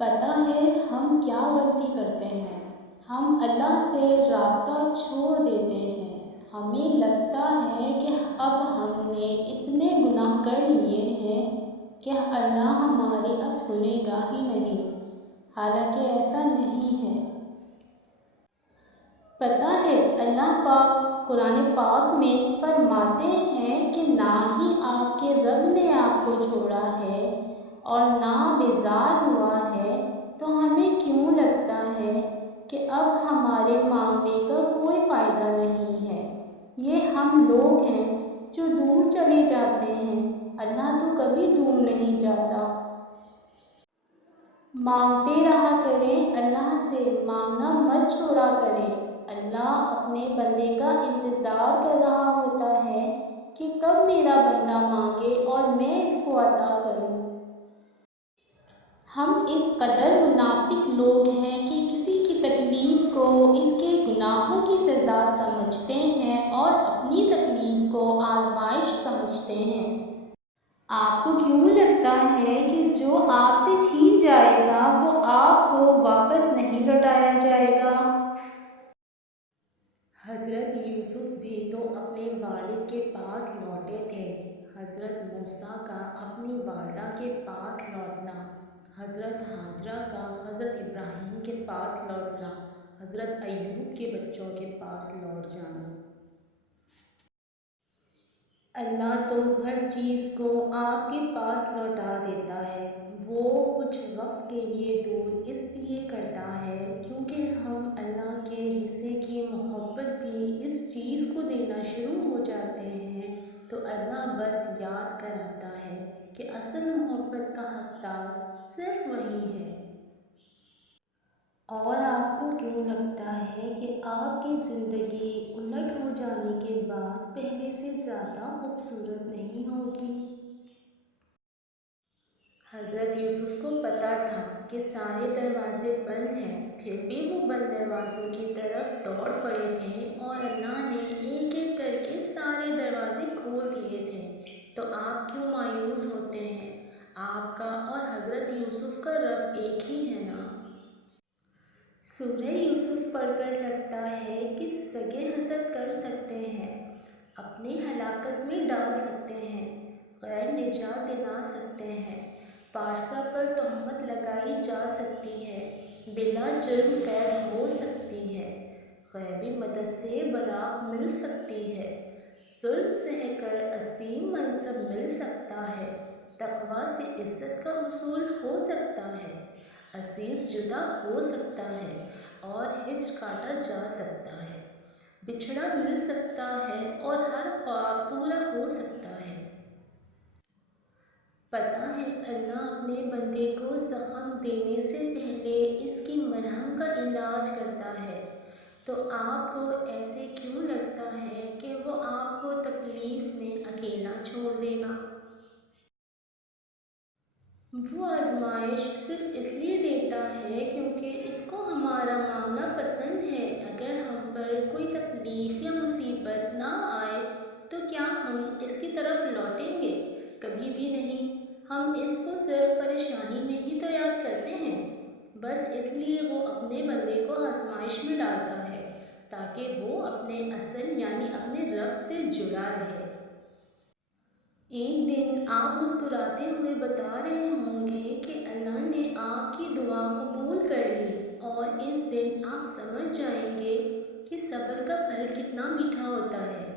پتہ ہے ہم کیا غلطی کرتے ہیں؟ ہم اللہ سے رابطہ چھوڑ دیتے ہیں۔ ہمیں لگتا ہے کہ اب ہم نے اتنے گناہ کر لیے ہیں کہ اللہ ہماری اب سنے گا ہی نہیں، حالانکہ ایسا نہیں ہے۔ پتہ ہے اللہ پاک قرآن پاک میں فرماتے ہیں کہ نہ ہی آپ کے رب نے آپ کو چھوڑا ہے اور نہ بیزار ہوا ہے، تو ہمیں کیوں لگتا ہے کہ اب ہمارے مانگنے کا کوئی فائدہ نہیں ہے؟ یہ ہم لوگ ہیں جو دور چلے جاتے ہیں، اللہ تو کبھی دور نہیں جاتا۔ مانگتے رہا کریں، اللہ سے مانگنا مت چھوڑا کریں۔ اللہ اپنے بندے کا انتظار کر رہا ہوتا ہے کہ کب میرا بندہ مانگے اور میں اس کو عطا کروں۔ ہم اس قدر منافق لوگ ہیں کہ کسی کی تکلیف کو اس کے گناہوں کی سزا سمجھتے ہیں اور اپنی تکلیف کو آزمائش سمجھتے ہیں۔ آپ کو کیوں لگتا ہے کہ جو آپ سے چھین جائے گا وہ آپ کو واپس نہیں لوٹایا جائے گا؟ حضرت یوسف بھی تو اپنے والد کے پاس لوٹے تھے۔ حضرت موسیٰ کا اپنی والدہ کے پاس لوٹنا، حضرت ہاجرہ کا حضرت ابراہیم کے پاس لوٹنا، حضرت ایوب کے بچوں کے پاس لوٹ جانا۔ اللہ تو ہر چیز کو آپ کے پاس لوٹا دیتا ہے۔ وہ کچھ وقت کے لیے دور اس لیے کرتا ہے کیونکہ ہم اللہ کے حصے کی محبت بھی اس چیز کو دینا شروع ہو جاتے ہیں تو اللہ بس یاد کراتا ہے کہ اصل محبت کا حقدار صرف وہی ہے۔ اور آپ کو کیوں لگتا ہے کہ آپ کی زندگی الٹ ہو جانے کے بعد پہلے سے زیادہ خوبصورت نہیں ہوگی؟ حضرت یوسف کو پتہ تھا کہ سارے دروازے بند ہیں، پھر بھی وہ بند دروازوں کی طرف دوڑ پڑے تھے اور اللہ نے ایک ایک کر کے سارے دروازے کھول دیے تھے۔ تو آپ کیوں مایوس ہوتے ہیں؟ آپ کا اور حضرت یوسف کا رب ایک ہی ہے نا۔ سورہ یوسف پڑھ کر لگتا ہے کہ سگے حسد کر سکتے ہیں، اپنی ہلاکت میں ڈال سکتے ہیں، غیر نجات دلا سکتے ہیں، پارسا پر تہمت لگائی جا سکتی ہے، بلا جرم قید ہو سکتی ہے، غیبی مدد سے برات مل سکتی ہے، ظلم سہ کر عظیم منصب مل سکتا ہے، تقویٰ سے عزت کا حصول ہو سکتا ہے، عزیز جدا ہو سکتا ہے اور ہجر کاٹا جا سکتا ہے، بچھڑا مل سکتا ہے اور ہر خواب پورا ہو سکتا ہے۔ پتہ ہے اللہ اپنے بندے کو زخم دینے سے پہلے اس کی مرہم کا علاج کرتا ہے، تو آپ کو ایسے کیوں لگتا ہے کہ وہ آپ کو تکلیف میں اکیلا چھوڑ دے گا؟ وہ آزمائش صرف اس لیے دیتا ہے کیونکہ اس کو ہمارا مانگنا پسند ہے۔ اگر ہم پر کوئی تکلیف یا مصیبت نہ آئے تو کیا ہم اس کی طرف لوٹیں گے؟ کبھی بھی نہیں۔ ہم اس کو صرف پریشانی میں ہی تو یاد کرتے ہیں۔ بس اس لیے وہ اپنے بندے کو آزمائش میں ڈالتا ہے تاکہ وہ اپنے اصل یعنی اپنے رب سے جڑا رہے۔ ایک دن آپ مسکراتے ہوئے بتا رہے ہوں گے کہ اللہ نے آپ کی دعا قبول کر لی، اور اس دن آپ سمجھ جائیں گے کہ صبر کا پھل کتنا میٹھا ہوتا ہے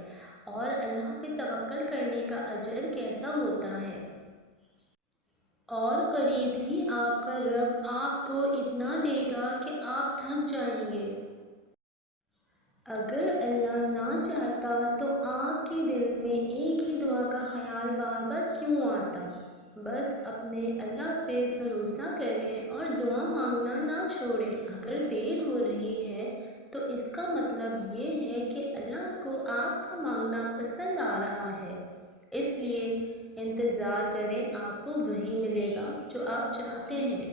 اور اللہ پہ توکل کرنے کا اجر کیسا ہوتا ہے۔ اور قریب ہی آپ کا رب آپ کو اتنا دے گا کہ آپ تھک جائیں گے۔ اگر اللہ نہ چاہتا تو آپ کے دل میں ایک ہی دعا کا خیال بار بار کیوں آتا؟ بس اپنے اللہ پہ بھروسہ کریں اور دعا مانگنا نہ چھوڑیں۔ اگر دیر ہو رہی ہے تو اس کا مطلب یہ ہے کہ اللہ کو آپ کا مانگنا پسند آ رہا ہے، اس لیے انتظار کریں، آپ کو وہی ملے گا جو آپ چاہتے ہیں۔